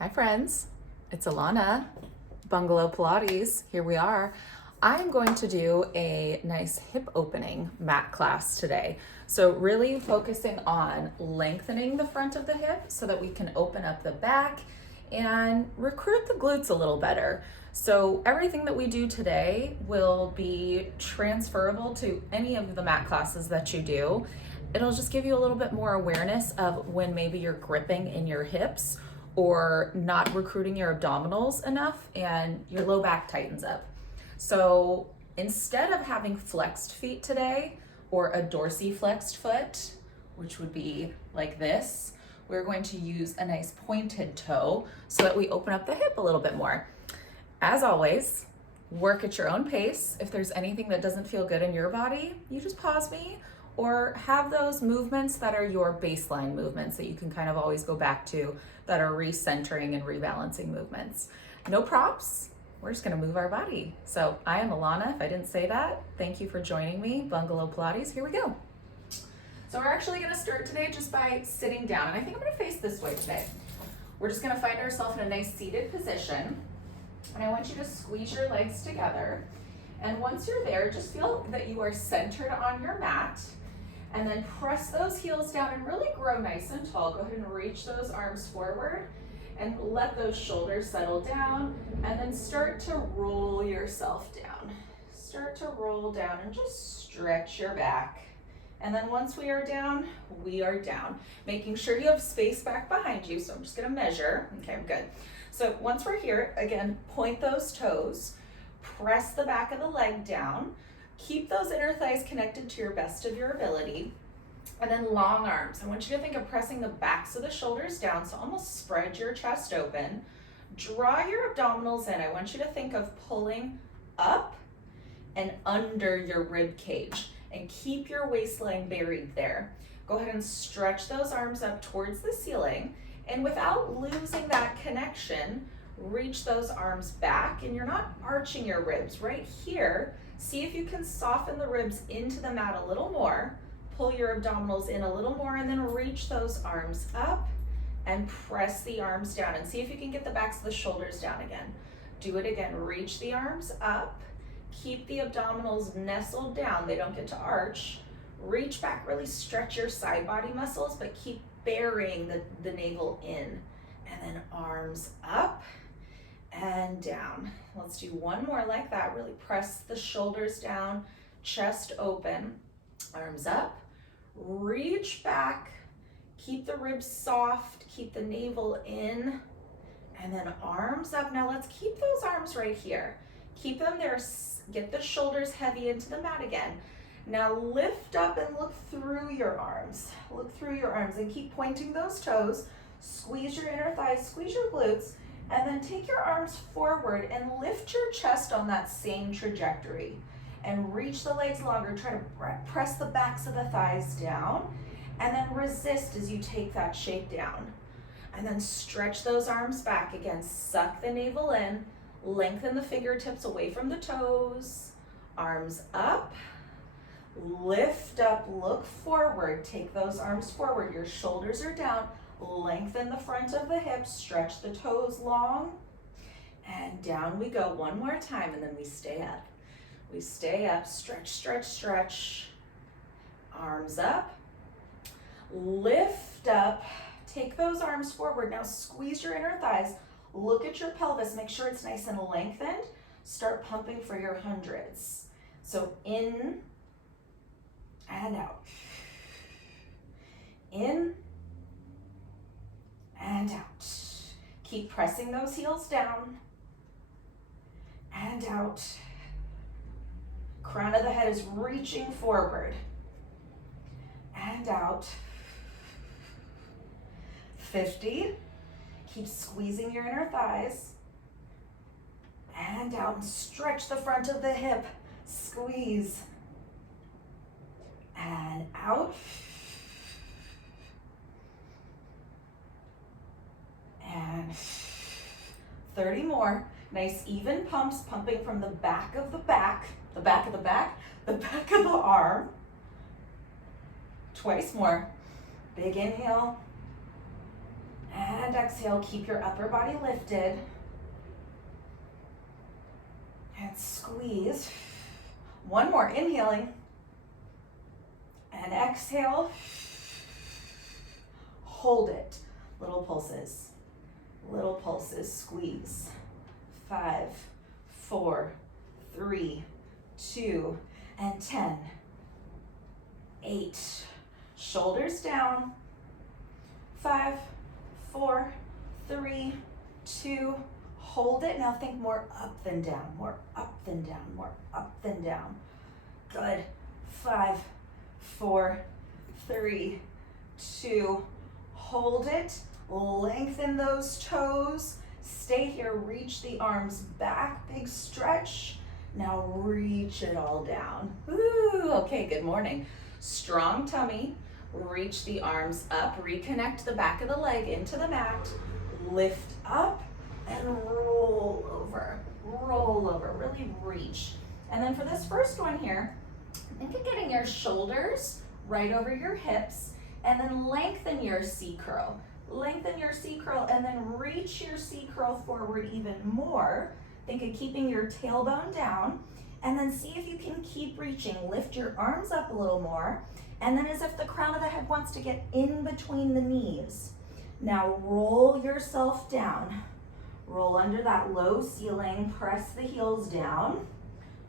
Hi friends, it's Alana, Bungalow Pilates. Here we are. I'm going to do a nice hip opening mat class today. So really focusing on lengthening the front of the hip so that we can open up the back and recruit the glutes a little better. So everything that we do today will be transferable to any of the mat classes that you do. It'll just give you a little bit more awareness of when maybe you're gripping in your hips or not recruiting your abdominals enough and your low back tightens up. So instead of having flexed feet today or a dorsiflexed foot, which would be like this, we're going to use a nice pointed toe so that we open up the hip a little bit more. As always, work at your own pace. If there's anything that doesn't feel good in your body, you just pause me or have those movements that are your baseline movements that you can kind of always go back to that are recentering and rebalancing movements. No props, we're just gonna move our body. So I am Alana, if I didn't say that. Thank you for joining me, Bungalow Pilates, here we go. So we're actually gonna start today just by sitting down, and I think I'm gonna face this way today. We're just gonna find ourselves in a nice seated position, and I want you to squeeze your legs together. And once you're there, just feel that you are centered on your mat, and then press those heels down and really grow nice and tall. Go ahead and reach those arms forward and let those shoulders settle down, and then start to roll yourself down. Start to roll down and just stretch your back. And then once we are down, making sure you have space back behind you. So I'm just gonna measure. Okay, I'm good. So once we're here, again, point those toes, press the back of the leg down, keep those inner thighs connected to your best of your ability, and then long arms. I want you to think of pressing the backs of the shoulders down, so almost spread your chest open. Draw your abdominals in. I want you to think of pulling up and under your rib cage, and keep your waistline buried there. Go ahead and stretch those arms up towards the ceiling, and without losing that connection, reach those arms back, and you're not arching your ribs. Right here, see if you can soften the ribs into the mat a little more, pull your abdominals in a little more, and then reach those arms up and press the arms down, and see if you can get the backs of the shoulders down again. Do it again, reach the arms up, keep the abdominals nestled down, they don't get to arch. Reach back, really stretch your side body muscles, but keep burying the navel in, and then arms up and down. Let's do one more like that. Really press the shoulders down, chest open, arms up, reach back, keep the ribs soft, keep the navel in, and then arms up. Now let's keep those arms right here. Keep them there, get the shoulders heavy into the mat again. Now lift up and look through your arms. Look through your arms and keep pointing those toes. Squeeze your inner thighs, squeeze your glutes, and then take your arms forward and lift your chest on that same trajectory. And reach the legs longer, try to press the backs of the thighs down, and then resist as you take that shape down. And then stretch those arms back again, suck the navel in, lengthen the fingertips away from the toes, arms up, lift up, look forward, take those arms forward, your shoulders are down, lengthen the front of the hips, stretch the toes long, and down we go one more time, and then we stay up. We stay up, stretch, stretch, stretch, arms up, lift up, take those arms forward. Now squeeze your inner thighs, look at your pelvis, make sure it's nice and lengthened. Start pumping for your hundreds. So in and out. In and out. Keep pressing those heels down and out. Crown of the head is reaching forward and out. 50. Keep squeezing your inner thighs and out, and stretch the front of the hip. Squeeze and out. And 30 more. Nice even pumps, pumping from the back of the back, the back of the back, the back of the arm. Twice more. Big inhale And exhale, keep your upper body lifted. And squeeze. One more, inhaling. And exhale. Hold it. Little pulses. Little pulses, squeeze. 5, 4, 3, 2, and 10. 8. Shoulders down. 5, 4, 3, 2. Hold it. Now think more up than down, more up than down, more up than down. Good. 5, 4, 3, 2. Hold it. Lengthen those toes. Stay here. Reach the arms back. Big stretch. Now reach it all down. Ooh, okay, good morning. Strong tummy. Reach the arms up. Reconnect the back of the leg into the mat. Lift up and roll over. Roll over. Really reach. And then for this first one here, think of getting your shoulders right over your hips and then lengthen your C curl. Lengthen your C curl and then reach your C curl forward even more. Think of keeping your tailbone down and then see if you can keep reaching. Lift your arms up a little more and then as if the crown of the head wants to get in between the knees. Now roll yourself down. Roll under that low ceiling, press the heels down,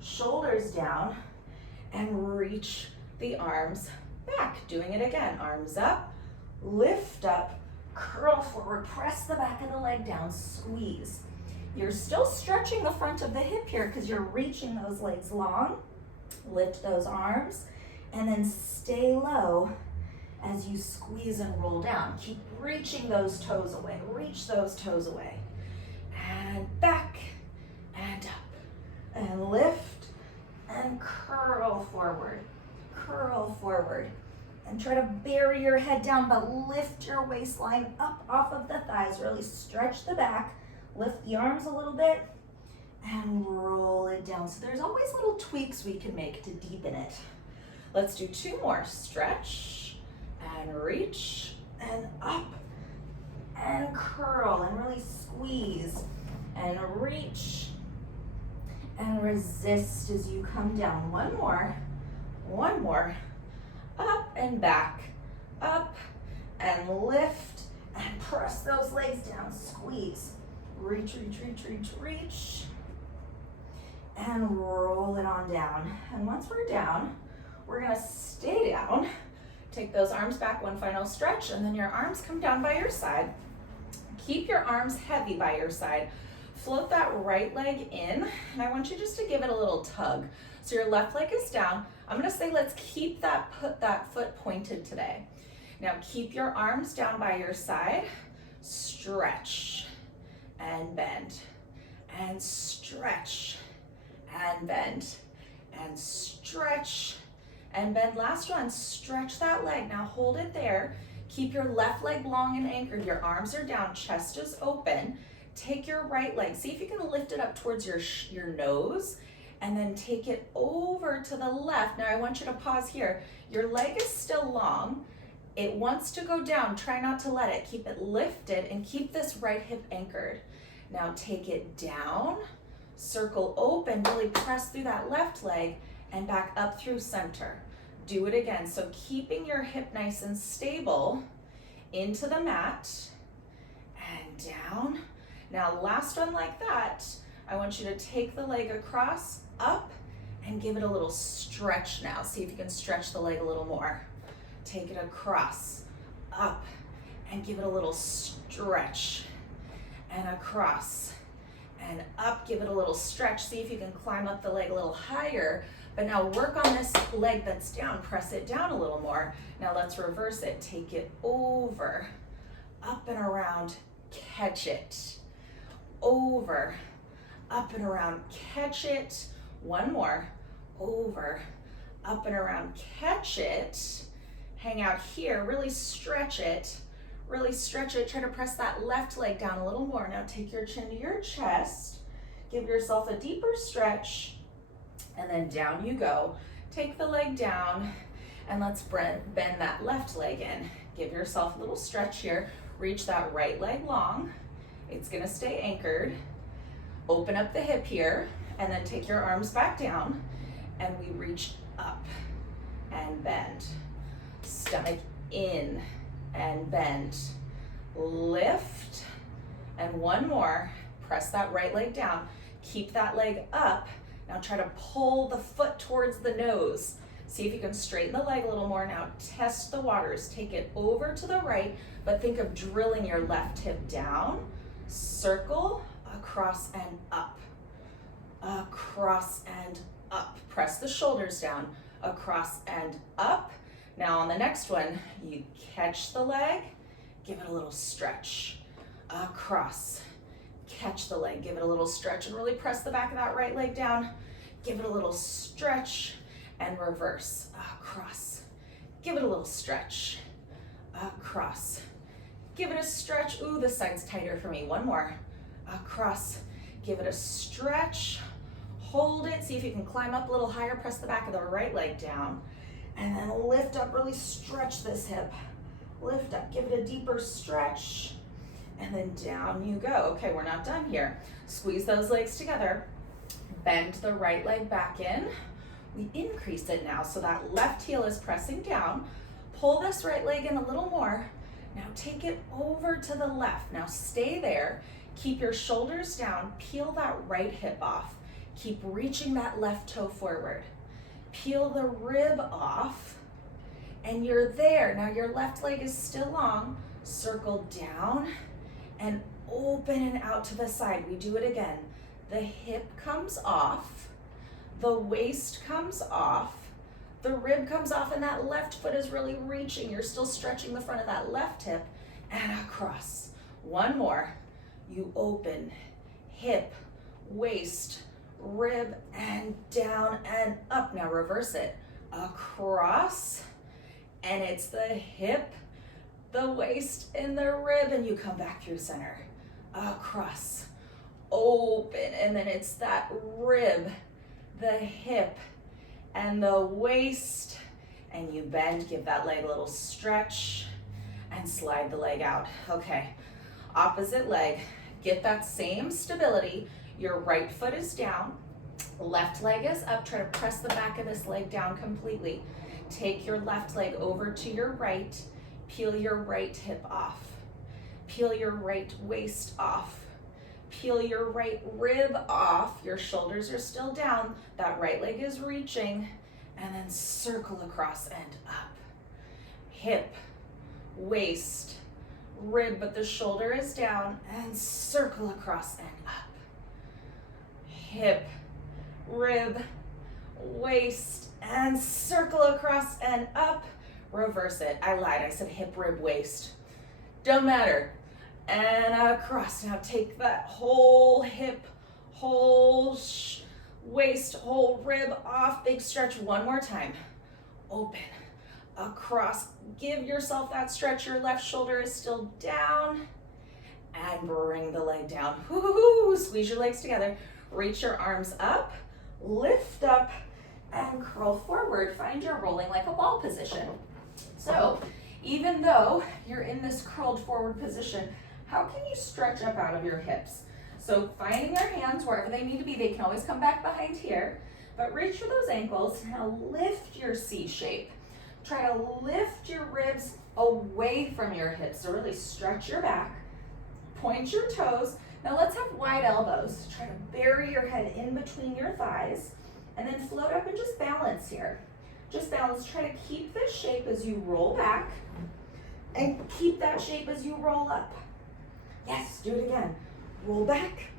shoulders down, and reach the arms back. Doing it again, arms up, lift up, curl forward, press the back of the leg down, squeeze. You're still stretching the front of the hip here because you're reaching those legs long. Lift those arms and then stay low as you squeeze and roll down. Keep reaching those toes away, reach those toes away. And back and up and lift and curl forward, and try to bury your head down, but lift your waistline up off of the thighs. Really stretch the back, lift the arms a little bit, and roll it down. So there's always little tweaks we can make to deepen it. Let's do 2 more. Stretch and reach and up and curl and really squeeze and reach and resist as you come down. One more. Up and back, up and lift and press those legs down, squeeze. Reach, and roll it on down. And once we're down, we're gonna stay down. Take those arms back, one final stretch, and then your arms come down by your side. Keep your arms heavy by your side. Float that right leg in, and I want you just to give it a little tug. So your left leg is down. I'm gonna say let's keep that foot pointed today. Now keep your arms down by your side. Stretch and bend, and stretch and bend, and stretch and bend. Last one, stretch that leg. Now hold it there. Keep your left leg long and anchored. Your arms are down, chest is open. Take your right leg. See if you can lift it up towards your nose and then take it over to the left. Now I want you to pause here. Your leg is still long. It wants to go down. Try not to let it. Keep it lifted and keep this right hip anchored. Now take it down, circle open, really press through that left leg and back up through center. Do it again. So keeping your hip nice and stable into the mat and down. Now last one like that, I want you to take the leg across, up, and give it a little stretch now. See if you can stretch the leg a little more. Take it across, up, and give it a little stretch. And across, and up, give it a little stretch. See if you can climb up the leg a little higher. But now work on this leg that's down, press it down a little more. Now let's reverse it. Take it over, up and around, catch it. Over, up and around, catch it. One more, over, up and around, catch it. Hang out here, really stretch it. Really stretch it. Try to press that left leg down a little more. Now take your chin to your chest. Give yourself a deeper stretch. And then down you go. Take the leg down and let's bend that left leg in. Give yourself a little stretch here. Reach that right leg long. It's gonna stay anchored. Open up the hip here, and then take your arms back down, and we reach up and bend. Stomach in and bend. Lift, and one more. Press that right leg down. Keep that leg up. Now try to pull the foot towards the nose. See if you can straighten the leg a little more. Now test the waters. Take it over to the right, but think of drilling your left hip down. Circle, across and up. Across and up. Press the shoulders down. Across and up. Now on the next one, you catch the leg, give it a little stretch. Across. Catch the leg, give it a little stretch, and really press the back of that right leg down. Give it a little stretch and reverse. Across. Give it a little stretch. Across. Give it a stretch. Ooh, this side's tighter for me. One more. Across. Give it a stretch. Hold it. See if you can climb up a little higher. Press the back of the right leg down. And then lift up. Really stretch this hip. Lift up. Give it a deeper stretch. And then down you go. Okay, we're not done here. Squeeze those legs together. Bend the right leg back in. We increase it now, so that left heel is pressing down. Pull this right leg in a little more. Now take it over to the left. Now stay there. Keep your shoulders down. Peel that right hip off. Keep reaching that left toe forward. Peel the rib off, and you're there. Now your left leg is still long. Circle down and open and out to the side. We do it again. The hip comes off, the waist comes off, the rib comes off, and that left foot is really reaching. You're still stretching the front of that left hip, and across. One more. You open, hip, waist, rib, and down and up. Now reverse it. Across, and it's the hip, the waist, and the rib, and you come back through center. Across, open, and then it's that rib, the hip, and the waist, and you bend. Give that leg a little stretch and slide the leg out. Okay, opposite leg. Get that same stability. Your right foot is down, left leg is up. Try to press the back of this leg down completely. Take your left leg over to your right. Peel your right hip off. Peel your right waist off. Peel your right rib off. Your shoulders are still down. That right leg is reaching. And then circle across and up. Hip, waist, rib, but the shoulder is down, and circle across and up. Hip, rib, waist, and circle across and up. Reverse it. I lied. I said hip, rib, waist. Don't matter. And across. Now take that whole hip, whole waist, whole rib off. Big stretch one more time. Open. Across. Give yourself that stretch. Your left shoulder is still down. And bring the leg down. Woo-hoo-hoo. Squeeze your legs together. Reach your arms up. Lift up. And curl forward. Find your rolling like a ball position. So, even though you're in this curled forward position, how can you stretch up out of your hips? So, finding your hands wherever they need to be. They can always come back behind here, but reach for those ankles. Now lift your C shape. Try to lift your ribs away from your hips. So really stretch your back, point your toes. Now let's have wide elbows. Try to bury your head in between your thighs, and then float up and just balance here. Just balance. Try to keep this shape as you roll back, and keep that shape as you roll up. Yes, do it again. Roll back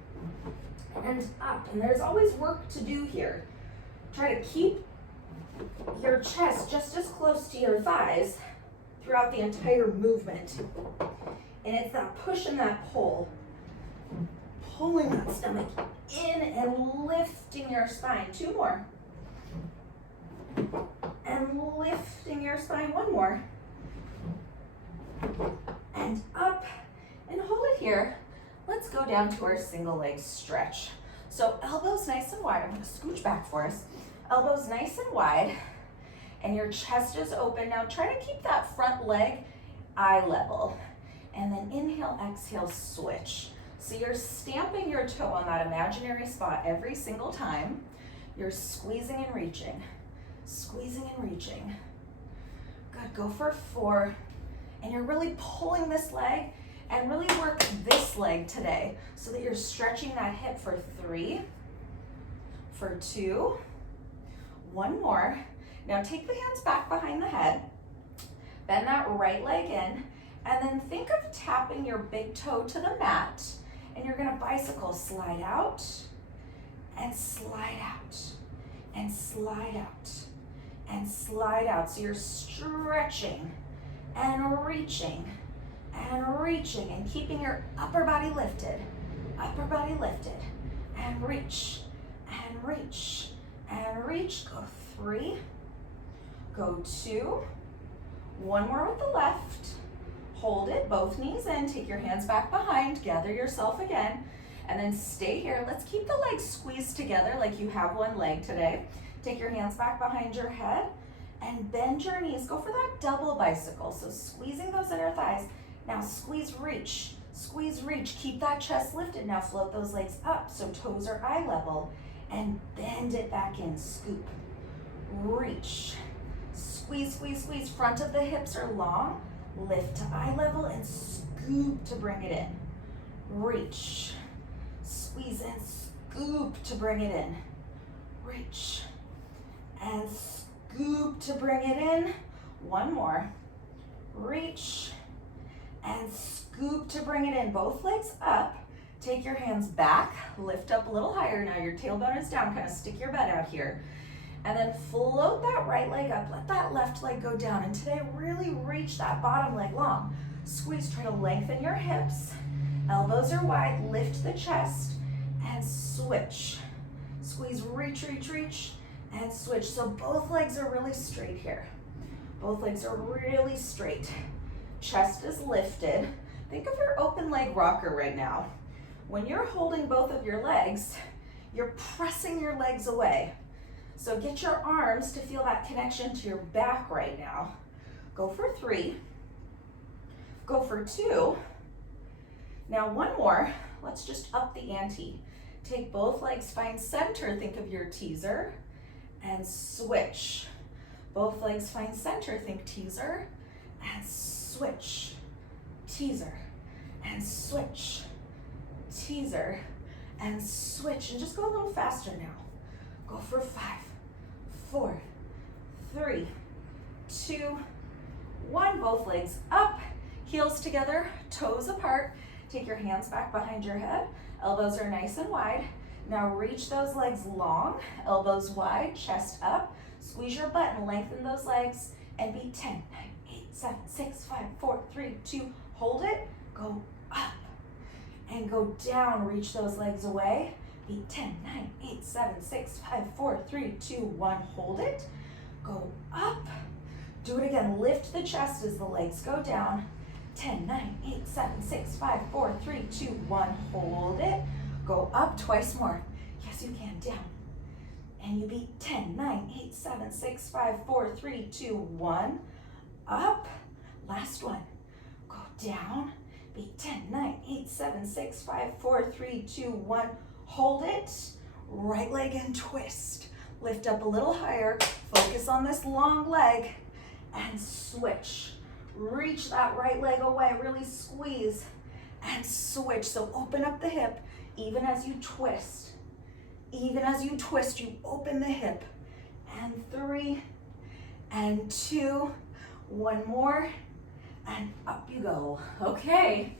and up. And there's always work to do here. Try to keep your chest just as close to your thighs throughout the entire movement. And it's that push and that pull. Pulling that stomach in and lifting your spine. Two more. And lifting your spine. One more. And up. And hold it here. Let's go down to our single leg stretch. So elbows nice and wide. I'm going to scooch back for us. Elbows nice and wide. And your chest is open. Now try to keep that front leg eye level. And then inhale, exhale, switch. So you're stamping your toe on that imaginary spot every single time. You're squeezing and reaching, squeezing and reaching. Good, go for 4. And you're really pulling this leg and really work this leg today so that you're stretching that hip for 3, for 2, 1 more. Now take the hands back behind the head, bend that right leg in, and then think of tapping your big toe to the mat, and you're gonna bicycle, slide out, and slide out, and slide out, and slide out. So you're stretching, and reaching, and keeping your upper body lifted, and reach, and reach, and reach. Go 3, go 2, 1 more with the left. Hold it, both knees in, take your hands back behind, gather yourself again, and then stay here. Let's keep the legs squeezed together like you have one leg today. Take your hands back behind your head and bend your knees. Go for that double bicycle. So squeezing those inner thighs. Now squeeze, reach, keep that chest lifted. Now float those legs up so toes are eye level and bend it back in, scoop, reach, squeeze, squeeze, squeeze. Front of the hips are long. Lift to eye level and scoop to bring it in. Reach, squeeze and scoop to bring it in. Reach and scoop to bring it in. 1 more. Reach and scoop to bring it in. Both legs up. Take your hands back, lift up a little higher. Now your tailbone is down, kind of stick your butt out here. And then float that right leg up, let that left leg go down. And today, really reach that bottom leg long. Squeeze, try to lengthen your hips. Elbows are wide, lift the chest, and switch. Squeeze, reach, reach, reach, and switch. So both legs are really straight here. Both legs are really straight. Chest is lifted. Think of your open leg rocker right now. When you're holding both of your legs, you're pressing your legs away. So get your arms to feel that connection to your back right now. Go for 3, go for 2. Now 1 more, let's just up the ante. Take both legs, find center, think of your teaser, and switch. Both legs find center, think teaser, and switch. Teaser, and switch. Teaser, and switch. And just go a little faster now. Go for 5, 4, 3, 2, 1. Both legs up, heels together, toes apart. Take your hands back behind your head. Elbows are nice and wide. Now reach those legs long, elbows wide, chest up. Squeeze your butt and lengthen those legs and be 10, 9, 8, 7, 6, 5, 4, 3, 2. Hold it, go up and go down. Reach those legs away. Be 10, 9, 8, 7, 6, 5, 4, 3, 2, 1. Hold it. Go up. Do it again. Lift the chest as the legs go down. 10, 9, 8, 7, 6, 5, 4, 3, 2, 1. Hold it. Go up twice more. Yes, you can. Down. And you beat 10, 9, 8, 7, 6, 5, 4, 3, 2, 1. Up. Last one. Go down. Beat 10, 9, 8, 7, 6, 5, 4, 3, 2, 1. Hold it, right leg and twist. Lift up a little higher, focus on this long leg, and switch. Reach that right leg away, really squeeze, and switch. So open up the hip, even as you twist. Even as you twist, you open the hip. And 3, and 2, 1 more, and up you go. Okay,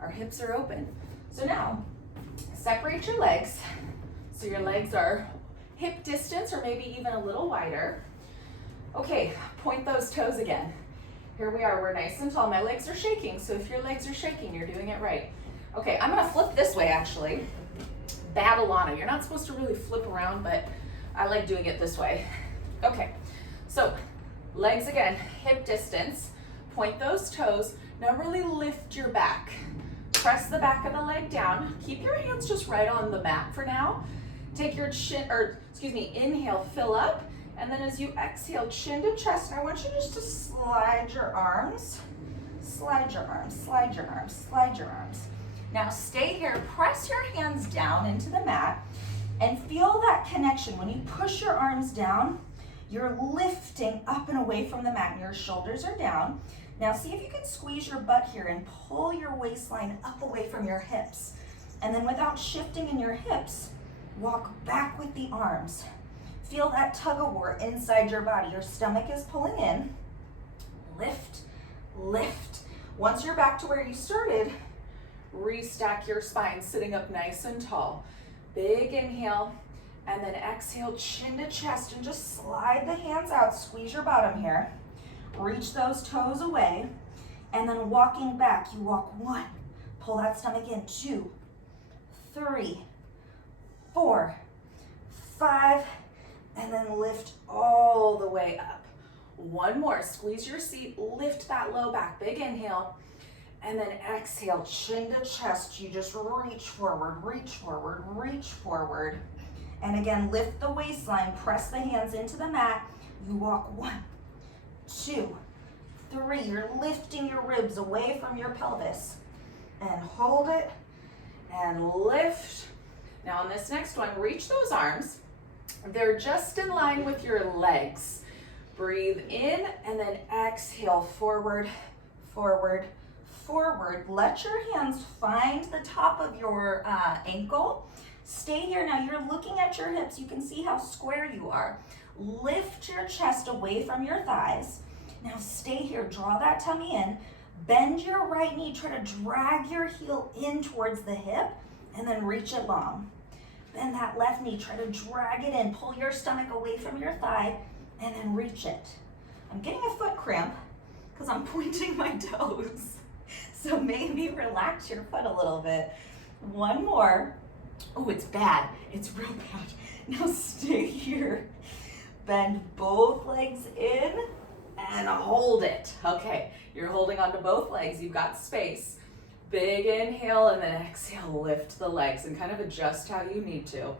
our hips are open. So now, separate your legs so your legs are hip distance or maybe even a little wider. Okay, point those toes again. Here we are, we're nice and tall. My legs are shaking, so if your legs are shaking, you're doing it right. Okay, I'm gonna flip this way actually. Bad Alana, you're not supposed to really flip around, but I like doing it this way. Okay, so legs again, hip distance. Point those toes. Now really lift your back. Press the back of the leg down. Keep your hands just right on the mat for now. Take your inhale, fill up. And then as you exhale, chin to chest. And I want you just to slide your arms. slide your arms, slide your arms, slide your arms. Now stay here, press your hands down into the mat and feel that connection. When you push your arms down, you're lifting up and away from the mat and your shoulders are down. Now see if you can squeeze your butt here and pull your waistline up away from your hips. And then without shifting in your hips, walk back with the arms. Feel that tug of war inside your body. Your stomach is pulling in. Lift, lift. Once you're back to where you started, restack your spine, sitting up nice and tall. Big inhale, and then exhale, chin to chest, and just slide the hands out. Squeeze your bottom here. Reach those toes away, and then walking back, you walk 1. Pull that stomach in, 2, 3, 4, 5, and then lift all the way up. 1 more, squeeze your seat, lift that low back, big inhale, and then exhale, chin to chest. You just reach forward, reach forward, reach forward. And again, lift the waistline, press the hands into the mat. You walk 1, 2, 3. You're lifting your ribs away from your pelvis. And hold it, and lift. Now on this next one, reach those arms. They're just in line with your legs. Breathe in, and then exhale, forward, forward, forward. Let your hands find the top of your ankle. Stay here. Now you're looking at your hips. You can see how square you are. Lift your chest away from your thighs. Now stay here. Draw that tummy in. Bend your right knee. Try to drag your heel in towards the hip and then reach it long. Bend that left knee. Try to drag it in. Pull your stomach away from your thigh and then reach it. I'm getting a foot cramp because I'm pointing my toes. So maybe relax your foot a little bit. 1 more. Oh, it's bad. It's real bad. Now stay here. Bend both legs in and hold it. Okay, you're holding onto both legs. You've got space. Big inhale, and then exhale, lift the legs and kind of adjust how you need to.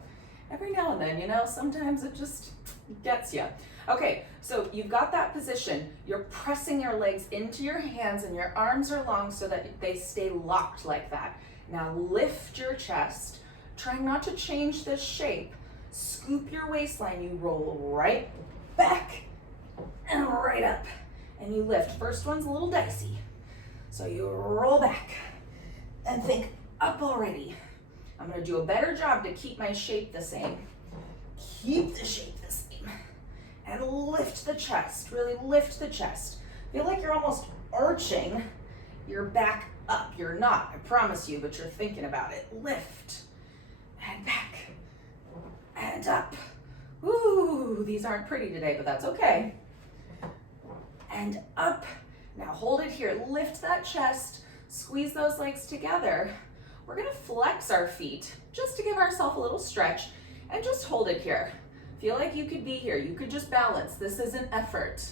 Every now and then, you know, sometimes it just gets you. Okay, so you've got that position. You're pressing your legs into your hands and your arms are long so that they stay locked like that. Now lift your chest. Trying not to change this shape. Scoop your waistline. You roll right back and right up. And you lift. First one's a little dicey. So you roll back and think up already. I'm going to do a better job to keep my shape the same. Keep the shape the same. And lift the chest. Really lift the chest. Feel like you're almost arching your back up. You're not, I promise you, but you're thinking about it. Lift. And back. And up. Ooh, these aren't pretty today, but that's okay. And up. Now hold it here. Lift that chest. Squeeze those legs together. We're going to flex our feet just to give ourselves a little stretch and just hold it here. Feel like you could be here. You could just balance. This is an effort.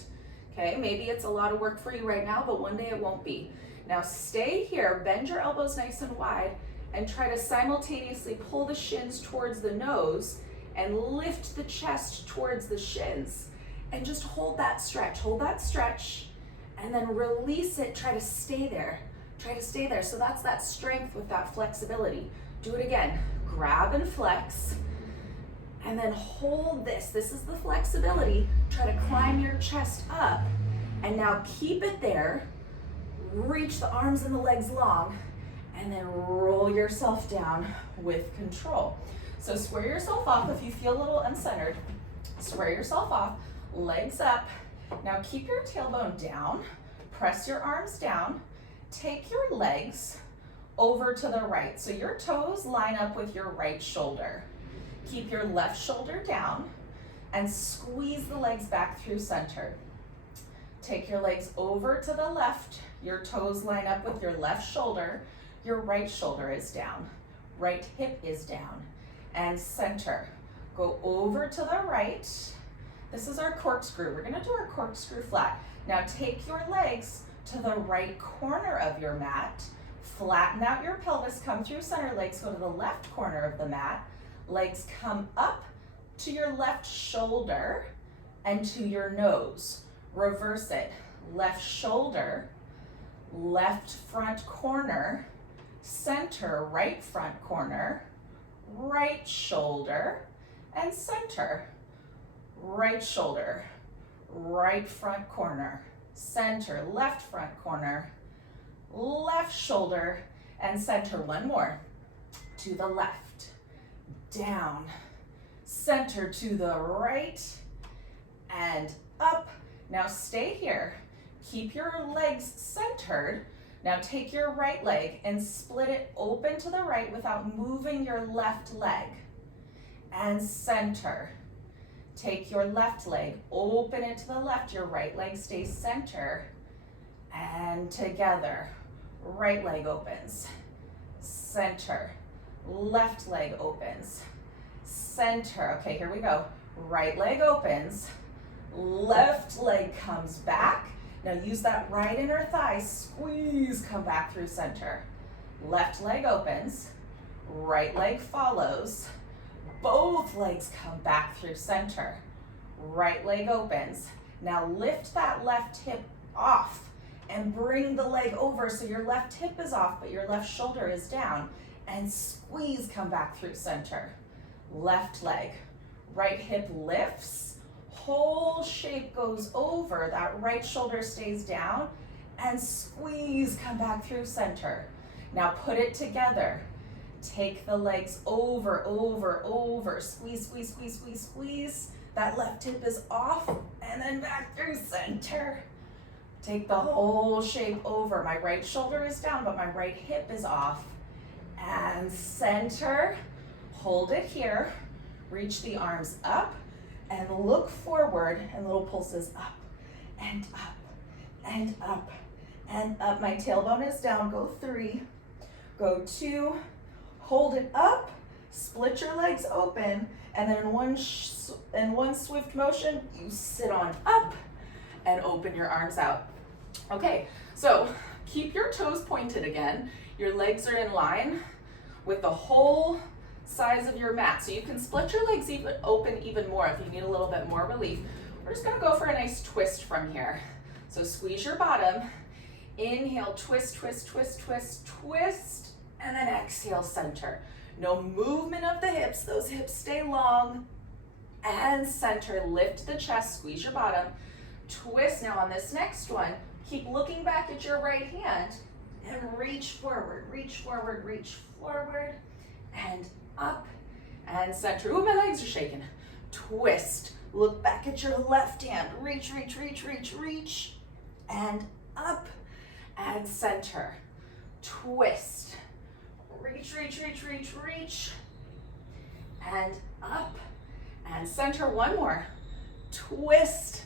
Okay, maybe it's a lot of work for you right now, but one day it won't be. Now stay here. Bend your elbows nice and wide and try to simultaneously pull the shins towards the nose and lift the chest towards the shins. And just hold that stretch. Hold that stretch and then release it. Try to stay there. Try to stay there. So that's that strength with that flexibility. Do it again. Grab and flex. And then hold this. This is the flexibility. Try to climb your chest up. And now keep it there. Reach the arms and the legs long. And then roll yourself down with control. So square yourself off if you feel a little uncentered. Square yourself off. Legs up. Now keep your tailbone down. Press your arms down. Take your legs over to the right. So your toes line up with your right shoulder. Keep your left shoulder down and squeeze the legs back through center. Take your legs over to the left. Your toes line up with your left shoulder. Your right shoulder is down. Right hip is down. And center. Go over to the right. This is our corkscrew. We're going to do our corkscrew flat. Now take your legs to the right corner of your mat. Flatten out your pelvis. Come through center. Legs go to the left corner of the mat. Legs come up to your left shoulder and to your nose. Reverse it. Left shoulder, left front corner, center, right front corner, right shoulder, and center. Right shoulder, right front corner, center, left front corner, left shoulder, and center. One more. To the left, down, center to the right, and up. Now stay here. Keep your legs centered. Now take your right leg and split it open to the right without moving your left leg. And center. Take your left leg, open it to the left. Your right leg stays center. And together. Right leg opens. Center. Left leg opens. Center. Okay, here we go. Right leg opens. Left leg comes back. Now use that right inner thigh. Squeeze, come back through center. Left leg opens. Right leg follows. Both legs come back through center. Right leg opens. Now lift that left hip off and bring the leg over so your left hip is off but your left shoulder is down. And squeeze, come back through center. Left leg. Right hip lifts. Whole shape goes over. That right shoulder stays down. And squeeze, come back through center. Now put it together. Take the legs over, over, over. Squeeze, squeeze, squeeze, squeeze, squeeze. That left hip is off and then back through center. Take the whole shape over. My right shoulder is down, but my right hip is off. And center. Hold it here. Reach the arms up and look forward and little pulses up and up and up and up. My tailbone is down. Go 3. Go 2. Hold it up, split your legs open, and then in one swift motion, you sit on up and open your arms out. Okay, so keep your toes pointed again. Your legs are in line with the whole size of your mat. So you can split your legs open even more if you need a little bit more relief. We're just gonna go for a nice twist from here. So squeeze your bottom, inhale, twist, twist, twist, twist, twist, and then exhale, center. No movement of the hips. Those hips stay long. And center. Lift the chest. Squeeze your bottom. Twist. Now on this next one, keep looking back at your right hand and reach forward, reach forward, reach forward, and up, and center. Ooh, my legs are shaking. Twist. Look back at your left hand. Reach, reach, reach, reach, reach, and up, and center. Twist. Reach, reach, reach, reach, reach, and up, and center. One more. Twist,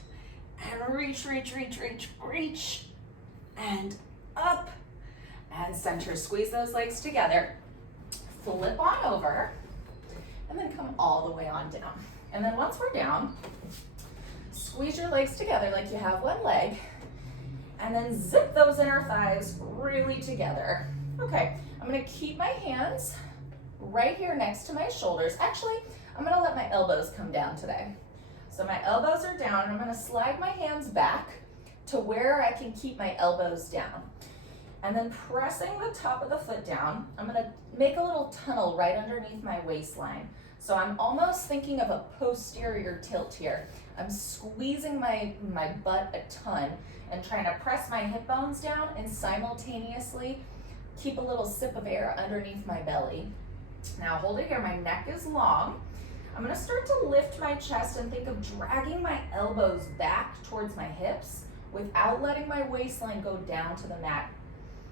and reach, reach, reach, reach, reach, and up, and center. Squeeze those legs together. Flip on over, and then come all the way on down. And then once we're down, squeeze your legs together like you have one leg, and then zip those inner thighs really together. Okay. I'm gonna keep my hands right here next to my shoulders. Actually, I'm gonna let my elbows come down today. So my elbows are down, and I'm gonna slide my hands back to where I can keep my elbows down. And then pressing the top of the foot down, I'm gonna make a little tunnel right underneath my waistline. So I'm almost thinking of a posterior tilt here. I'm squeezing my butt a ton and trying to press my hip bones down and simultaneously keep a little sip of air underneath my belly. Now hold it here, my neck is long. I'm gonna start to lift my chest and think of dragging my elbows back towards my hips without letting my waistline go down to the mat.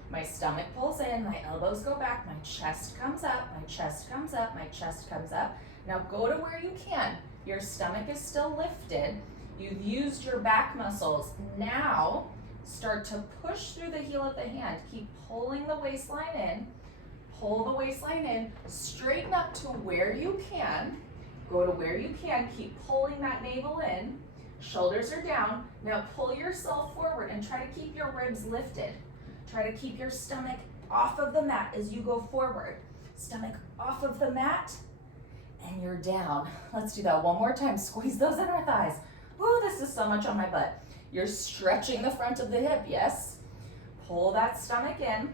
My stomach pulls in, my elbows go back, my chest comes up, my chest comes up, my chest comes up. Now go to where you can. Your stomach is still lifted. You've used your back muscles. Now start to push through the heel of the hand. Keep pulling the waistline in. Pull the waistline in. Straighten up to where you can. Go to where you can. Keep pulling that navel in. Shoulders are down. Now pull yourself forward and try to keep your ribs lifted. Try to keep your stomach off of the mat as you go forward. Stomach off of the mat, and you're down. Let's do that one more time. Squeeze those inner thighs. Ooh, this is so much on my butt. You're stretching the front of the hip, yes? pull that stomach in,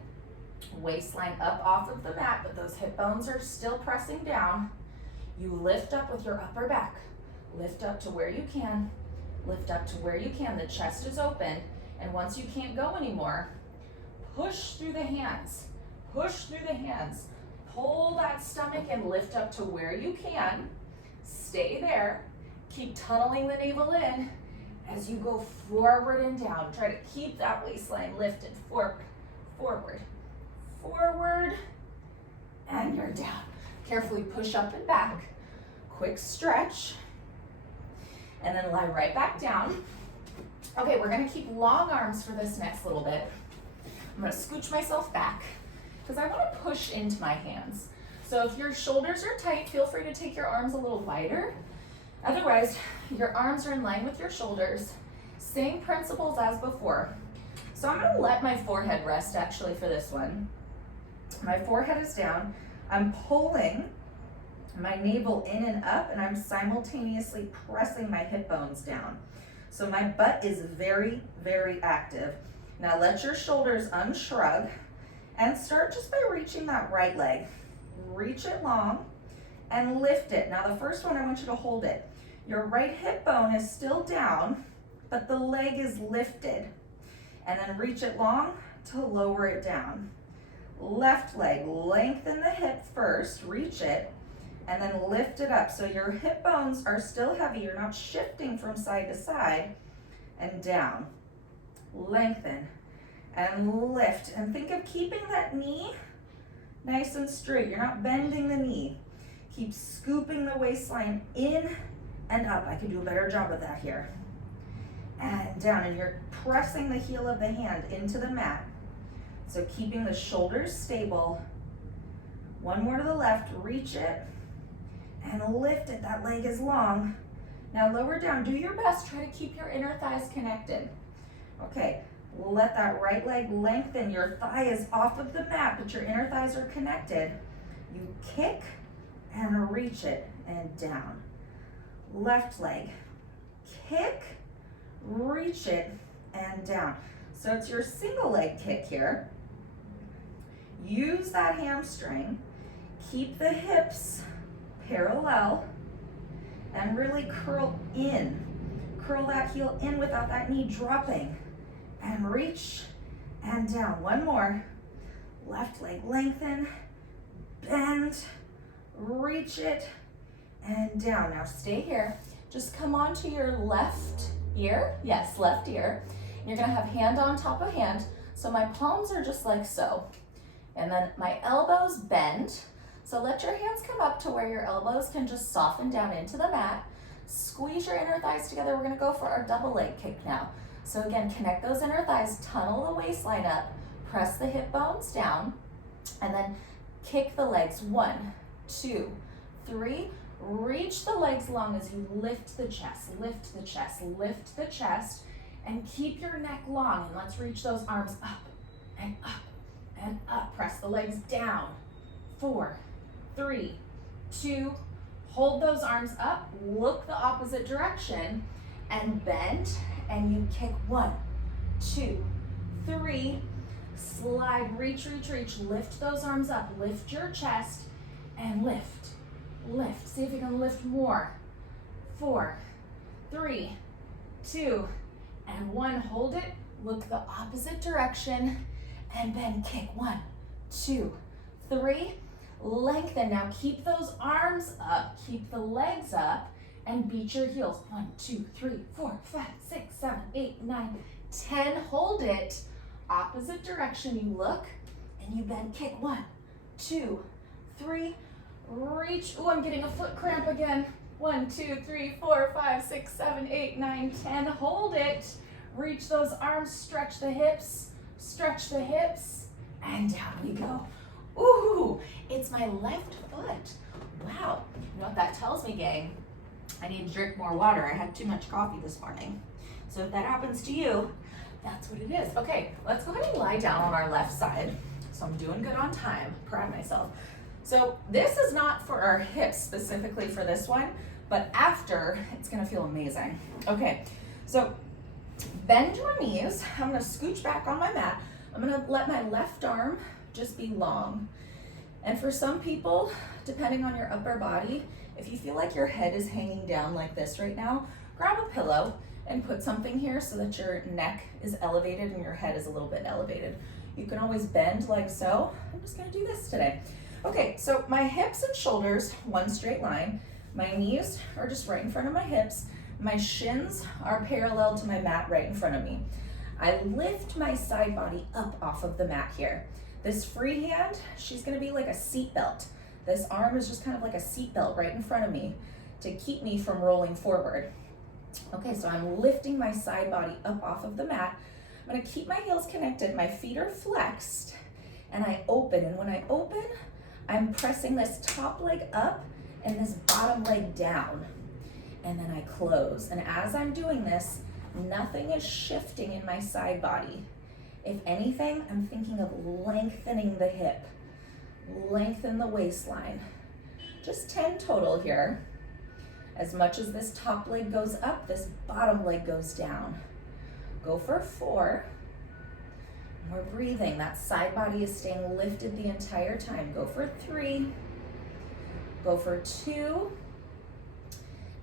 waistline up off of the mat, but those hip bones are still pressing down. You lift up with your upper back. Lift up to where you can. Lift up to where you can. The chest is open. And once you can't go anymore, push through the hands. Push through the hands. Pull that stomach and lift up to where you can. Stay there. Keep tunneling the navel in as you go forward and down. Try to keep that waistline lifted. Forward, forward, forward, and you're down. Carefully push up and back. Quick stretch. And then lie right back down. Okay, we're gonna keep long arms for this next little bit. I'm gonna scooch myself back because I wanna push into my hands. So if your shoulders are tight, feel free to take your arms a little wider. Otherwise, your arms are in line with your shoulders. Same principles as before. So I'm gonna let my forehead rest actually for this one. My forehead is down. I'm pulling my navel in and up, and I'm simultaneously pressing my hip bones down. So my butt is very, very active. Now let your shoulders unshrug and start just by reaching that right leg. Reach it long and lift it. Now the first one, I want you to hold it. Your right hip bone is still down, but the leg is lifted. And then reach it long to lower it down. Left leg, lengthen the hip first, reach it, and then lift it up. So your hip bones are still heavy. You're not shifting from side to side, and down. Lengthen and lift. And think of keeping that knee nice and straight. You're not bending the knee. Keep scooping the waistline in and up. I could do a better job of that here. And down, and you're pressing the heel of the hand into the mat. So keeping the shoulders stable. One more to the left, reach it, and lift it. That leg is long. Now lower down, do your best, try to keep your inner thighs connected. Okay, let that right leg lengthen. Your thigh is off of the mat, but your inner thighs are connected. You kick and reach it and down. Left leg, kick, reach it and down. So it's your single leg kick here. Use that hamstring. Keep the hips parallel and really curl in. Curl that heel in without that knee dropping. And reach and down. One more. Left leg lengthen, bend, reach it, and down. Now stay here. Just come onto your left ear. Yes, left ear. You're gonna have hand on top of hand. So my palms are just like so. And then my elbows bend. So let your hands come up to where your elbows can just soften down into the mat. Squeeze your inner thighs together. We're gonna go for our double leg kick now. So again, connect those inner thighs, tunnel the waistline up, press the hip bones down, and then kick the legs. 1, 2, 3. Reach the legs long as you lift the chest, lift the chest, lift the chest, and keep your neck long. And let's reach those arms up and up and up. Press the legs down. 4, 3, 2. Hold those arms up, look the opposite direction, and bend, and you kick. 1, 2, 3. Slide, reach, reach, reach. Lift those arms up, lift your chest, and lift, lift. See if you can lift more. 4, 3, 2, and 1. Hold it, look the opposite direction, and then kick. 1, 2, 3. Lengthen. Now keep those arms up, keep the legs up, and beat your heels. 1, 2, 3, 4, 5, 6, 7, 8, 9, 10. Hold it. Opposite direction. You look and you bend. Kick. 1, 2, 3. Reach. Oh, I'm getting a foot cramp again. 1, 2, 3, 4, 5, 6, 7, 8, 9, 10. Hold it. Reach those arms. Stretch the hips. Stretch the hips. And down we go. Ooh, it's my left foot. Wow. You know what that tells me, gang? I need to drink more water. I had too much coffee this morning. So if that happens to you, that's what it is. Okay, let's go ahead and lie down on our left side. So I'm doing good on time. Proud of myself. So this is not for our hips specifically for this one, but after, it's gonna feel amazing. Okay, so bend your knees. I'm gonna scooch back on my mat. I'm gonna let my left arm just be long. And for some people, depending on your upper body, if you feel like your head is hanging down like this right now, grab a pillow and put something here so that your neck is elevated and your head is a little bit elevated. You can always bend like so. I'm just gonna do this today. Okay, so my hips and shoulders, one straight line. My knees are just right in front of my hips. My shins are parallel to my mat right in front of me. I lift my side body up off of the mat here. This free hand, she's gonna be like a seat belt. This arm is just kind of like a seat belt right in front of me to keep me from rolling forward. Okay, so I'm lifting my side body up off of the mat. I'm gonna keep my heels connected, my feet are flexed, and I open. And when I open, I'm pressing this top leg up and this bottom leg down. And then I close. And as I'm doing this, nothing is shifting in my side body. If anything, I'm thinking of lengthening the hip, lengthen the waistline. Just 10 total here. As much as this top leg goes up, this bottom leg goes down. Go for 4. We're breathing. That side body is staying lifted the entire time. Go for 3. Go for 2.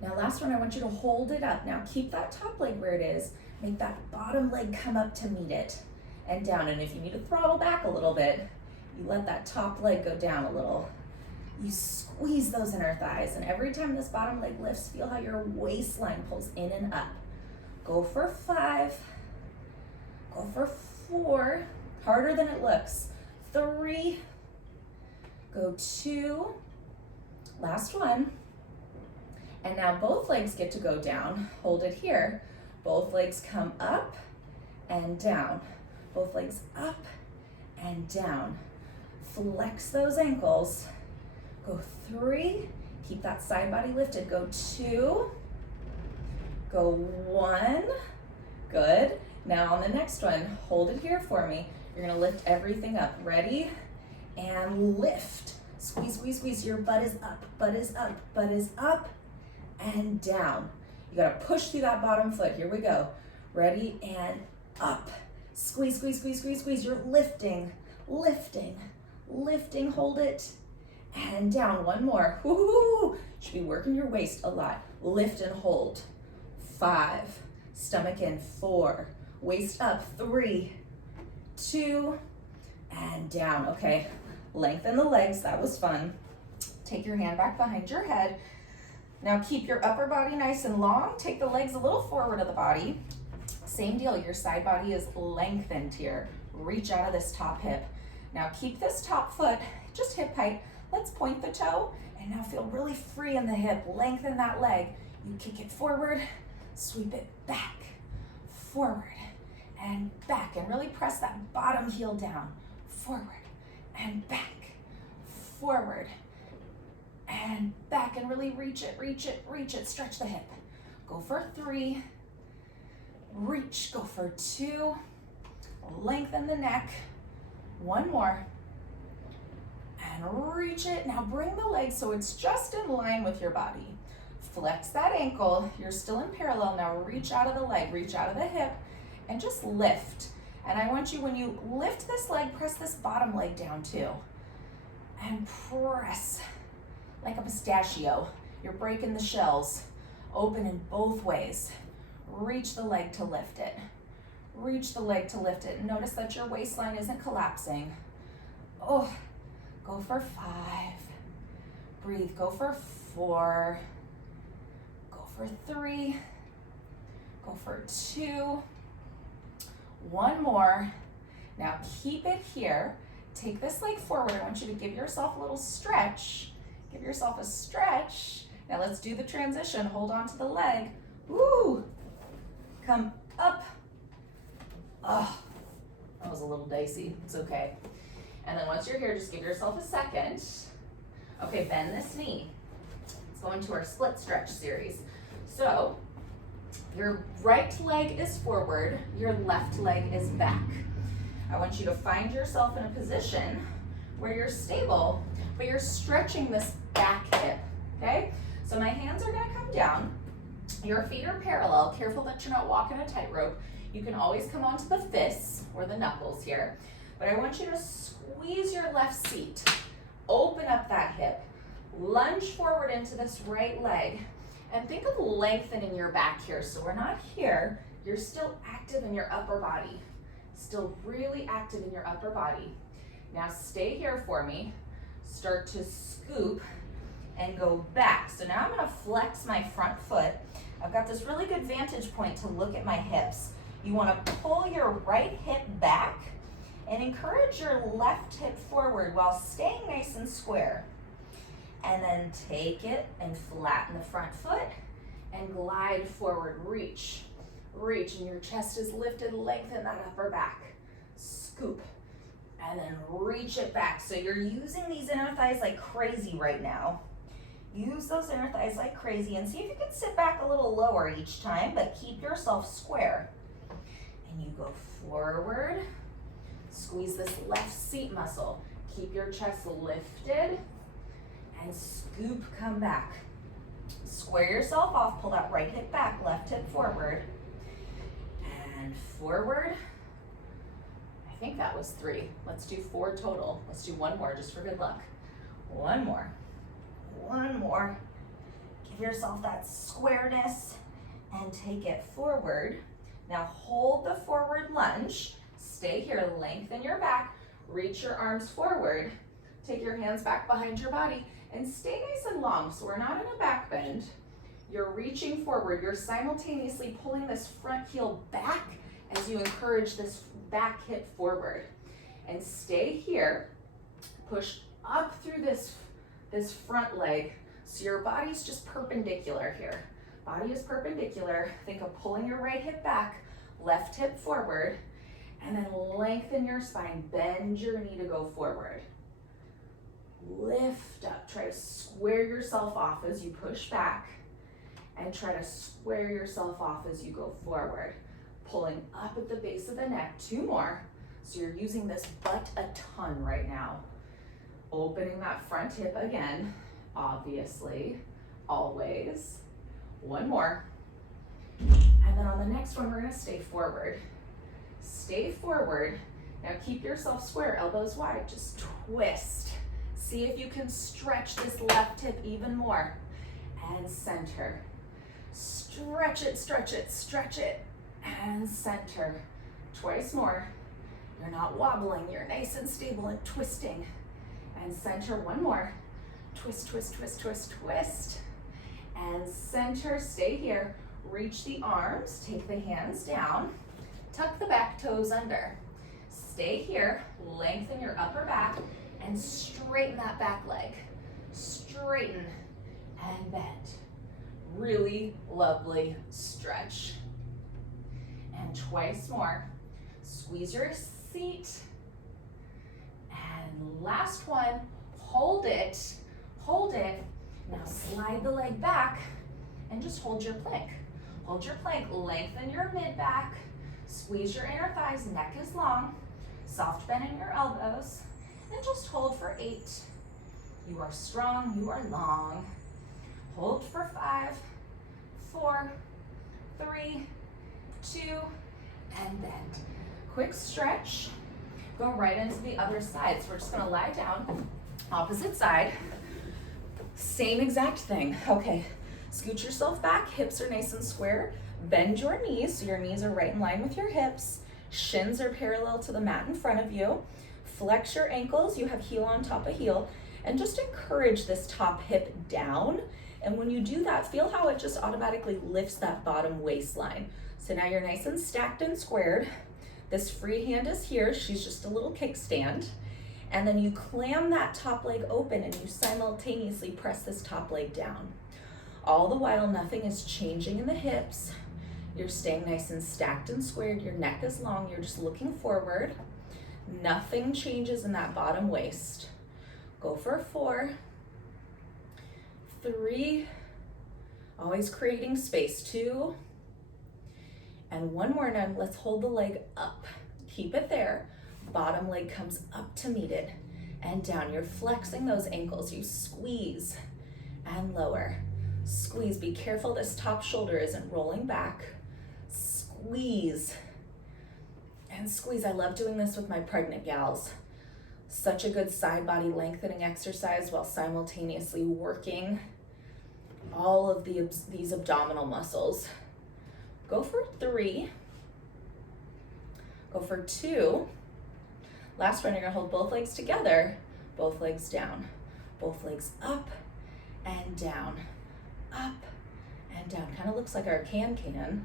Now last one, I want you to hold it up. Now keep that top leg where it is. Make that bottom leg come up to meet it and down. And if you need to throttle back a little bit, you let that top leg go down a little. You squeeze those inner thighs. And every time this bottom leg lifts, feel how your waistline pulls in and up. Go for 5. Go for 4. Harder than it looks. 3. Go 2. Last one. And now both legs get to go down. Hold it here. Both legs come up and down. Both legs up and down. Flex those ankles. Go 3. Keep that side body lifted. Go 2. Go 1. Good. Now on the next one, hold it here for me. You're gonna lift everything up. Ready? And lift. Squeeze, squeeze, squeeze. Your butt is up, butt is up, butt is up and down. You gotta push through that bottom foot. Here we go. Ready? And up. Squeeze, squeeze, squeeze, squeeze, squeeze. You're lifting, lifting, lifting. Hold it. And down. One more. Woo-hoo-hoo. Should be working your waist a lot. Lift and hold. 5. Stomach in. 4. Waist up. 3, 2, and down. Okay. Lengthen the legs. That was fun. Take your hand back behind your head. Now keep your upper body nice and long. Take the legs a little forward of the body. Same deal. Your side body is lengthened here. Reach out of this top hip. Now keep this top foot just hip height. Let's point the toe and now feel really free in the hip. Lengthen that leg. You kick it forward, sweep it back, forward and back, and really press that bottom heel down. Forward and back, forward and back, and really reach it, reach it, reach it. Stretch the hip. Go for 3. Reach. Go for 2. Lengthen the neck. 1 more. And reach it. Now bring the leg so it's just in line with your body. Flex that ankle. You're still in parallel. Now reach out of the leg, reach out of the hip, and just lift. And I want you, when you lift this leg, press this bottom leg down too. And press like a pistachio. You're breaking the shells. Open in both ways. Reach the leg to lift it. Reach the leg to lift it. Notice that your waistline isn't collapsing. Oh, go for 5. Breathe. Go for 4. Go for 3. Go for 2. 1 more. Now keep it here. Take this leg forward. I want you to give yourself a little stretch. Give yourself a stretch. Now let's do the transition. Hold on to the leg. Woo! Come up. Oh, that was a little dicey. It's okay. And then once you're here, just give yourself a second. Okay, bend this knee. Let's go into our split stretch series. So your right leg is forward, your left leg is back. I want you to find yourself in a position where you're stable, but you're stretching this back hip, okay? So my hands are gonna come down. Your feet are parallel. Careful that you're not walking a tightrope. You can always come onto the fists or the knuckles here, but I want you to squeeze your left seat, open up that hip, lunge forward into this right leg, and think of lengthening your back here. So we're not here, you're still active in your upper body, still really active in your upper body. Now stay here for me, start to scoop and go back. So now I'm gonna flex my front foot. I've got this really good vantage point to look at my hips. You wanna pull your right hip back and encourage your left hip forward while staying nice and square. And then take it and flatten the front foot and glide forward, reach, and your chest is lifted, lengthen that upper back, scoop, and then reach it back. So you're using these inner thighs like crazy right now. Use those inner thighs like crazy and see if you can sit back a little lower each time, but keep yourself square. And you go forward, squeeze this left seat muscle, keep your chest lifted, and scoop, come back. Square yourself off, pull that right hip back, left hip forward, and forward. I think that was 3. Let's do 4 total. Let's do 1 more just for good luck. 1 more. 1 more. Give yourself that squareness and take it forward. Now hold the forward lunge. Stay here, lengthen your back, reach your arms forward, take your hands back behind your body, and stay nice and long. So we're not in a back bend. You're reaching forward. You're simultaneously pulling this front heel back as you encourage this back hip forward. And stay here. Push up through this front leg. So your body's just perpendicular here. Body is perpendicular. Think of pulling your right hip back, left hip forward, and then lengthen your spine. Bend your knee to go forward. Lift up, try to square yourself off as you push back, and try to square yourself off as you go forward. Pulling up at the base of the neck, 2 more. So you're using this butt a ton right now. Opening that front hip again, obviously, always. 1 more. And then on the next one, we're gonna stay forward. Stay forward. Now keep yourself square, elbows wide, just twist. See if you can stretch this left hip even more. And center. Stretch it, stretch it, stretch it. And center. Twice more. You're not wobbling, you're nice and stable and twisting. And center, 1 more. Twist, twist, twist, twist, twist. And center, stay here. Reach the arms, take the hands down. Tuck the back toes under. Stay here, lengthen your upper back, and straighten that back leg. Straighten and bend. Really lovely stretch. And twice more. Squeeze your seat. And last one, hold it, hold it. Now slide the leg back and just hold your plank. Hold your plank, lengthen your mid back, squeeze your inner thighs, neck is long, soft bend in your elbows, and just hold for 8. You are strong, you are long. Hold for 5, 4, 3, 2, and bend. Quick stretch. Go right into the other side. So we're just gonna lie down, opposite side. Same exact thing. Okay, scoot yourself back, hips are nice and square. Bend your knees, so your knees are right in line with your hips. Shins are parallel to the mat in front of you. Flex your ankles, you have heel on top of heel, and just encourage this top hip down. And when you do that, feel how it just automatically lifts that bottom waistline. So now you're nice and stacked and squared. This free hand is here, she's just a little kickstand. And then you clam that top leg open and you simultaneously press this top leg down. All the while, nothing is changing in the hips. You're staying nice and stacked and squared. Your neck is long, you're just looking forward. Nothing changes in that bottom waist. Go for 4, 3, always creating space, 2, and 1 more. Now let's hold the leg up. Keep it there. Bottom leg comes up to meet it and down. You're flexing those ankles. You squeeze and lower. Squeeze. Be careful this top shoulder isn't rolling back. Squeeze and squeeze. I love doing this with my pregnant gals. Such a good side body lengthening exercise while simultaneously working all of these abdominal muscles. Go for 3. Go for 2. Last one, you're gonna hold both legs together, both legs down, both legs up and down, up and down. Kind of looks like our can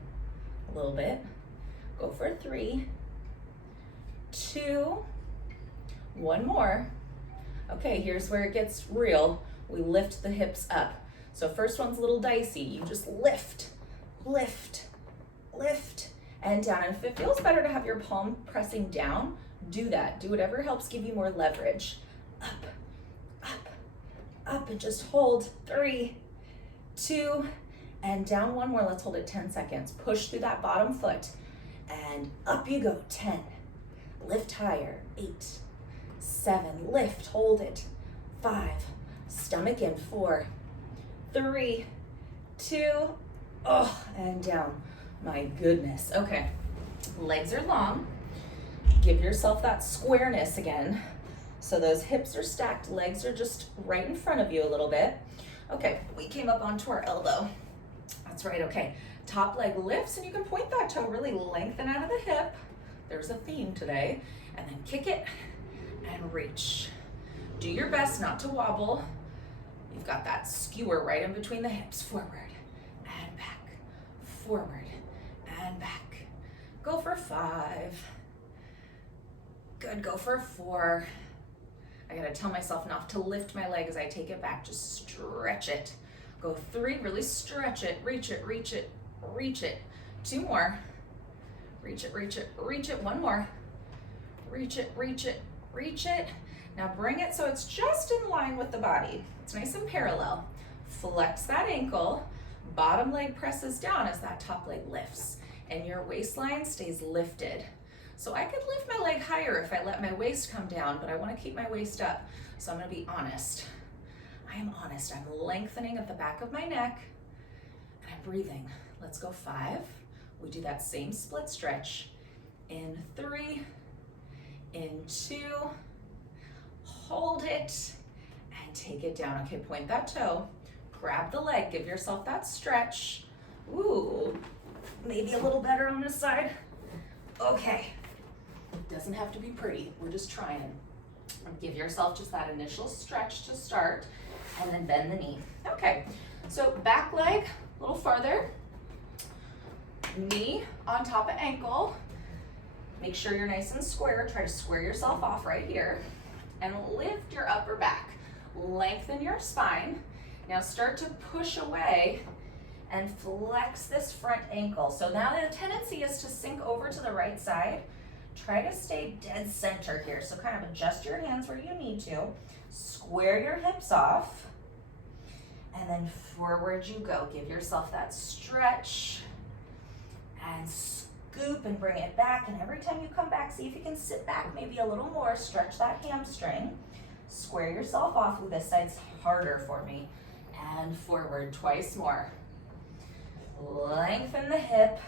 a little bit. Go for 3, 2, 1 more. Okay, here's where it gets real. We lift the hips up. So first one's a little dicey. You just lift, lift, lift, and down. And if it feels better to have your palm pressing down, do that. Do whatever helps give you more leverage. Up, up, up, and just hold. 3, 2, and down 1 more. Let's hold it 10 seconds. Push through that bottom foot, and up you go. 10, lift higher. 8, 7, lift, hold it. 5, stomach in. 4, 3, 2, and down. My goodness. Okay, legs are long. Give yourself that squareness again. So those hips are stacked, legs are just right in front of you a little bit. Okay, we came up onto our elbow. That's right, okay. Top leg lifts, and you can point that toe, really lengthen out of the hip. There's a theme today. And then kick it and reach. Do your best not to wobble. You've got that skewer right in between the hips. Forward and back, forward and back. Go for 5. Good, go for 4. I gotta tell myself not to lift my leg as I take it back, just stretch it. Go 3, really stretch it, reach it, reach it, reach it. 2 more. Reach it, reach it, reach it. 1 more. Reach it, reach it, reach it. Now bring it so it's just in line with the body. It's nice and parallel. Flex that ankle. Bottom leg presses down as that top leg lifts, and your waistline stays lifted. So I could lift my leg higher if I let my waist come down, but I want to keep my waist up. So I'm going to be honest. I am honest. I'm lengthening at the back of my neck, and I'm breathing. Let's go 5. We do that same split stretch. In 3, in 2, hold it, and take it down. Okay, point that toe, grab the leg, give yourself that stretch. Ooh, maybe a little better on this side. Okay, it doesn't have to be pretty, we're just trying. Give yourself just that initial stretch to start, and then bend the knee. Okay, so back leg, a little farther. Knee on top of ankle. Make sure you're nice and square. Try to square yourself off right here. And lift your upper back. Lengthen your spine. Now start to push away and flex this front ankle. So now the tendency is to sink over to the right side. Try to stay dead center here. So kind of adjust your hands where you need to. Square your hips off. And then forward you go. Give yourself that stretch. And scoop and bring it back. And every time you come back, see if you can sit back maybe a little more. Stretch that hamstring. Square yourself off. Ooh, this side's harder for me. And forward twice more. Lengthen the hip.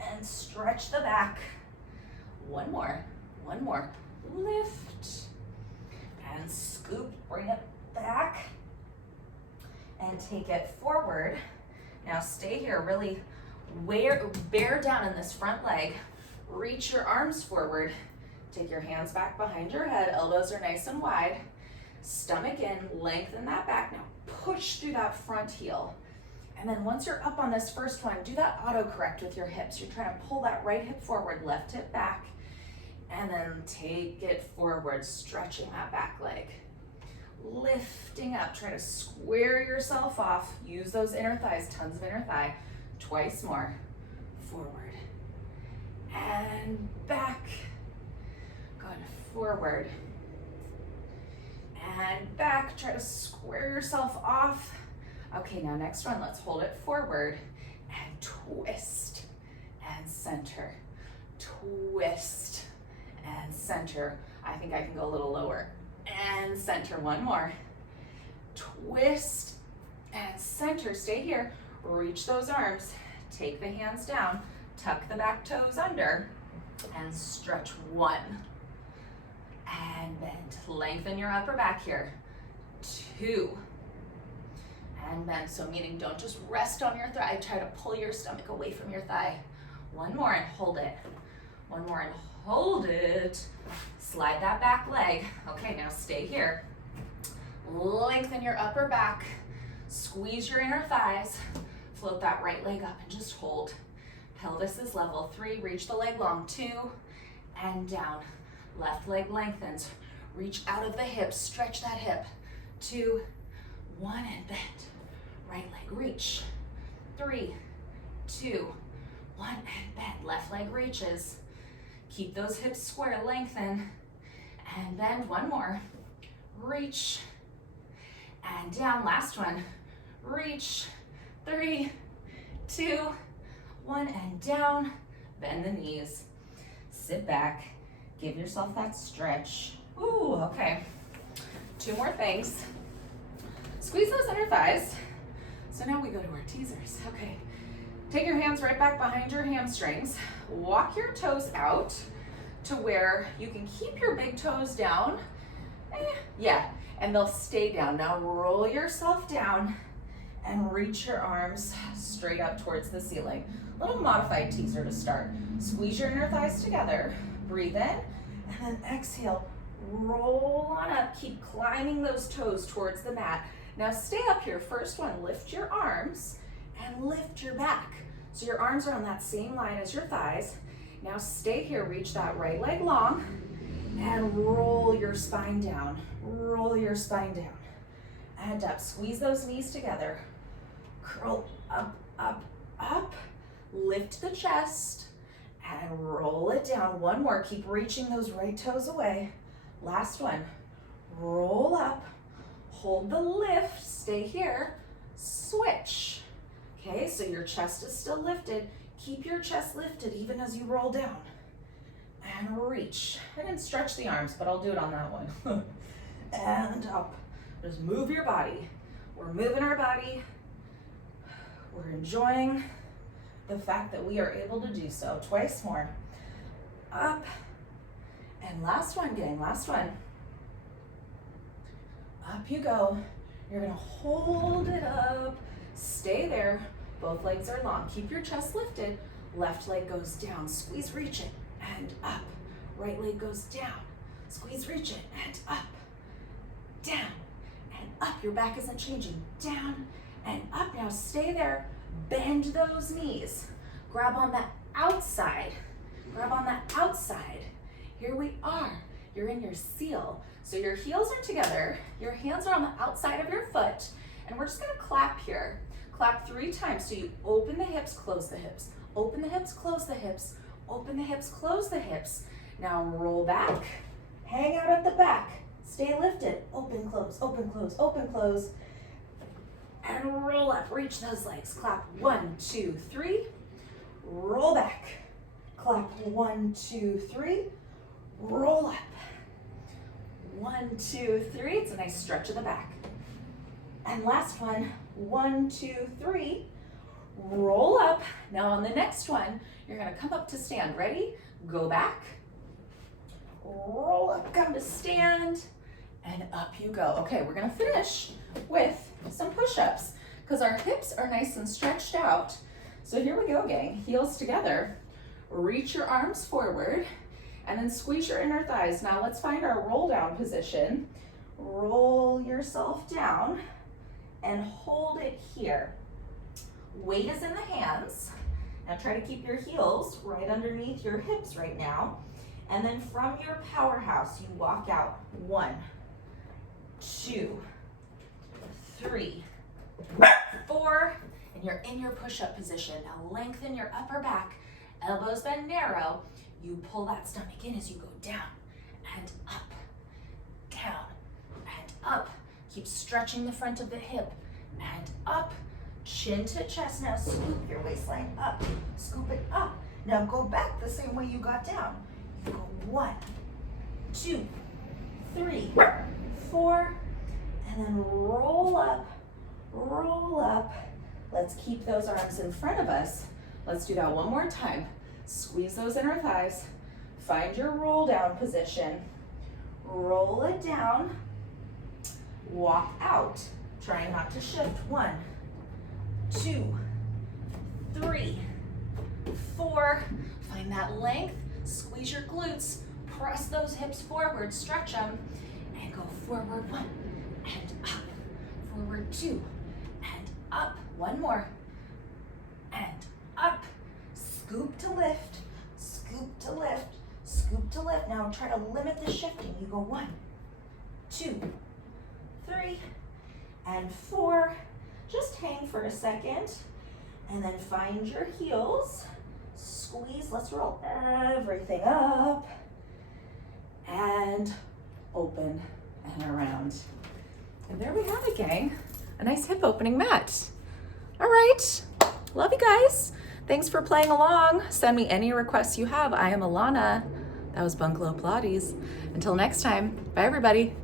And stretch the back. 1 more. 1 more. Lift. And scoop. Bring it back. And take it forward. Now stay here, really bear down in this front leg. Reach your arms forward. Take your hands back behind your head. Elbows are nice and wide. Stomach in, lengthen that back. Now push through that front heel. And then once you're up on this first one, do that autocorrect with your hips. You're trying to pull that right hip forward, left hip back, and then take it forward, stretching that back leg. Lifting up, try to square yourself off. Use those inner thighs, tons of inner thigh. Twice more. Forward. And back. Good. Forward. And back. Try to square yourself off. Okay, now next one, let's hold it forward. And twist. And center. Twist. And center. I think I can go a little lower. And center. 1 more. Twist and center. Stay here. Reach those arms. Take the hands down. tuck the back toes under, and stretch 1. And bend. Lengthen your upper back here. 2. And bend. So meaning don't just rest on your thigh. Try to pull your stomach away from your thigh. 1 more and hold it. 1 more and hold it. Slide that back leg. Okay, now stay here. Lengthen your upper back. Squeeze your inner thighs. Float that right leg up and just hold. Pelvis is level. 3, reach the leg long. 2, and down. Left leg lengthens. Reach out of the hips, stretch that hip. 2, 1, and bend. Right leg reach. 3, 2, 1, and bend. Left leg reaches. Keep those hips square, lengthen, and bend. 1 more. Reach, and down. Last one. Reach. 3, 2, 1, and down. Bend the knees. Sit back. Give yourself that stretch. Ooh, okay. 2 more things. Squeeze those inner thighs. So now we go to our teasers. Okay. Take your hands right back behind your hamstrings. Walk your toes out to where you can keep your big toes down. Yeah, and they'll stay down. Now roll yourself down and reach your arms straight up towards the ceiling. Little modified teaser to start. Squeeze your inner thighs together. Breathe in, and then exhale. Roll on up. Keep climbing those toes towards the mat. Now stay up here. First one, lift your arms and lift your back. So your arms are on that same line as your thighs. Now stay here. Reach that right leg long and roll your spine down. Roll your spine down. And up. Squeeze those knees together. Curl up, up, up. Lift the chest. And roll it down. 1 more. Keep reaching those right toes away. Last one. Roll up. Hold the lift. Stay here. Switch. Okay, so your chest is still lifted. Keep your chest lifted even as you roll down. And reach. I didn't stretch the arms, but I'll do it on that one. And up. Just move your body. We're moving our body. We're enjoying the fact that we are able to do so. Twice more. Up. And last one, gang, last one. Up you go. You're gonna hold it up. Stay there. Both legs are long. Keep your chest lifted. Left leg goes down. Squeeze, reach it, and up. Right leg goes down. Squeeze, reach it, and up. Down, and up. Your back isn't changing. Down, and up. Now stay there. Bend those knees. Grab on that outside. Grab on that outside. Here we are. You're in your seal. So your heels are together. Your hands are on the outside of your foot. And we're just gonna clap here. Clap 3 times. So you open the hips, close the hips. Open the hips, close the hips. Open the hips, close the hips. Now roll back. Hang out at the back. Stay lifted. Open, close, open, close, open, close. And roll up. Reach those legs. Clap 1, 2, 3. Roll back. Clap 1, 2, 3. Roll up. 1, 2, 3. It's a nice stretch of the back. And last one. 1, 2, 3. Roll up. Now on the next one, you're gonna come up to stand. Ready? Go back. Roll up, come to stand, and up you go. Okay, we're gonna finish with some push-ups because our hips are nice and stretched out. So here we go, gang. Heels together. Reach your arms forward and then squeeze your inner thighs. Now let's find our roll down position. Roll yourself down and hold it here. Weight is in the hands. Now try to keep your heels right underneath your hips right now. And then from your powerhouse, you walk out. 1, 2, 3, 4, and you're in your push-up position. Now lengthen your upper back, elbows bend narrow. You pull that stomach in as you go down and up, down and up. Keep stretching the front of the hip and up, chin to chest. Now scoop your waistline up, scoop it up. Now go back the same way you got down. You go 1, 2, 3, 4, and then roll up, roll up. Let's keep those arms in front of us. Let's do that one more time. Squeeze those inner thighs. Find your roll down position. Roll it down. Walk out. Try not to shift. 1, 2, 3, 4. Find that length. Squeeze your glutes. Press those hips forward. Stretch them. And go forward 1 and up. Forward 2 and up. One more. And up. Scoop to lift. Scoop to lift. Scoop to lift. Now try to limit the shifting. You go 1, 2, 3, and 4. Just hang for a second. And then find your heels. Squeeze. Let's roll everything up. And open and around. And there we have it, gang. A nice hip opening mat. All right. Love you guys. Thanks for playing along. Send me any requests you have. I am Alana. That was Bungalow Pilates. Until next time, bye everybody.